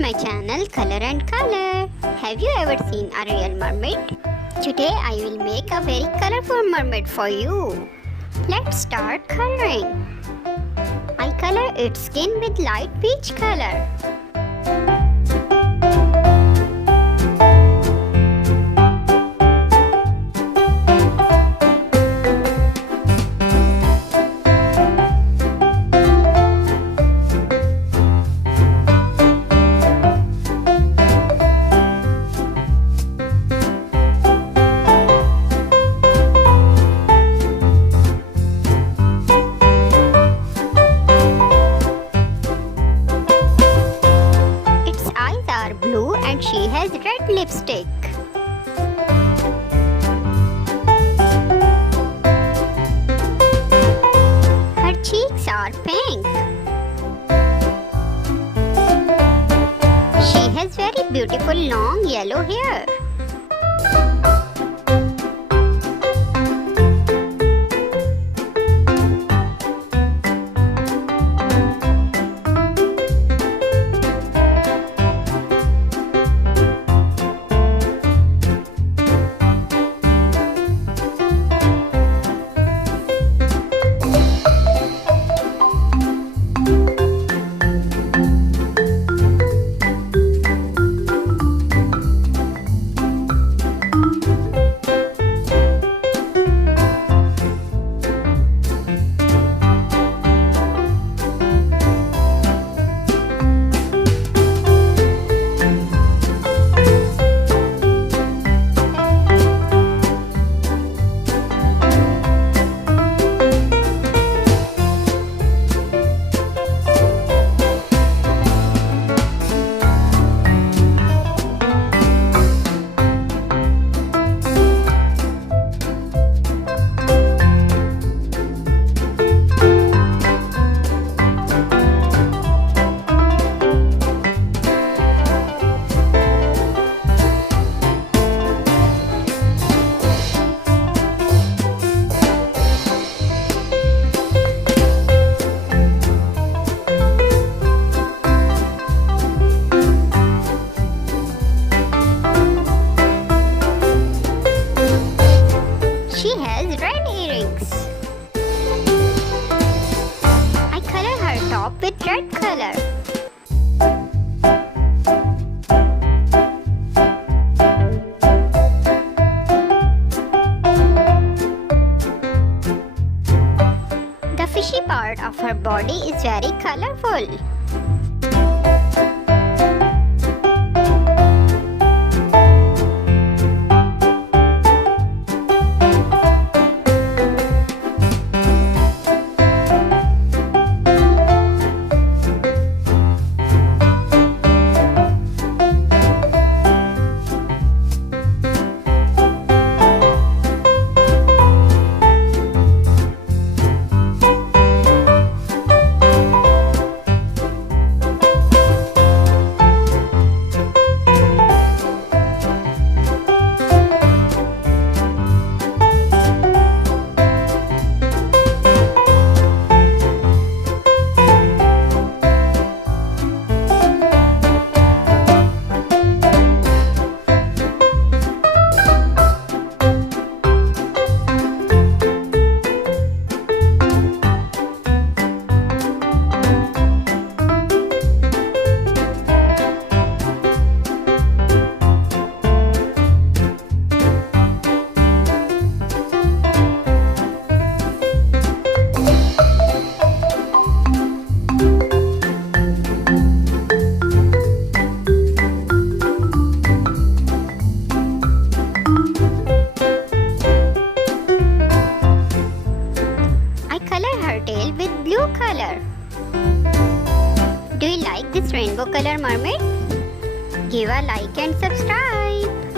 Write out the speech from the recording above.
my channel Color and Color. Have you ever seen a real mermaid? Today I will make a very colorful mermaid for you. Let's start coloring. I color its skin with light peach color. Blue and she has red lipstick. Her cheeks are pink. She has very beautiful long yellow hair. She has red earrings. I color her top with red color. The fishy part of her body is very colorful. Tail with blue color. Do you like this rainbow color mermaid? Give a like and subscribe.